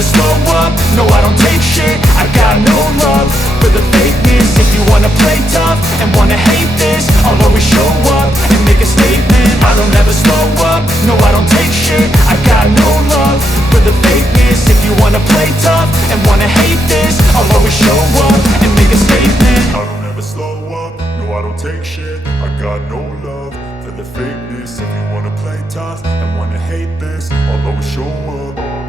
never slow up, no I don't take shit. I got no love for the fakeness. If you wanna play tough and wanna hate this, I'll always show up and make a statement. I don't ever slow up, no I don't take shit. I got no love for the fakeness. If you wanna play tough and wanna hate this, I'll always show up and make a statement. I don't ever slow up, no I don't take shit. I got no love for the fakeness. If you wanna play tough and wanna hate this, I'll always show up.